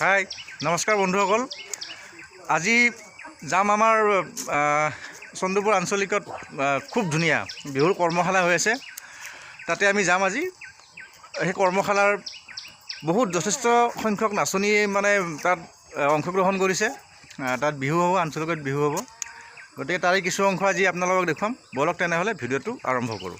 হাই নমস্কাৰ বন্ধুসকল, আজি যাম আমাৰ চন্দ্ৰপুৰ আঞ্চলিকত খুব ধুনীয়া বিহুৰ কৰ্মশালা হৈ আছে। তাতে আমি যাম আজি। সেই কৰ্মশালাৰ বহুত যথেষ্ট সংখ্যক নাচনী মানে তাত অংশগ্ৰহণ কৰিছে। তাত বিহু হ'ব, আঞ্চলিকত বিহু হ'ব। গতিকে তাৰে কিছু অংশ আজি আপোনালোকক দেখুৱাম। বলক তেনেহ'লে ভিডিঅ'টো আৰম্ভ কৰোঁ।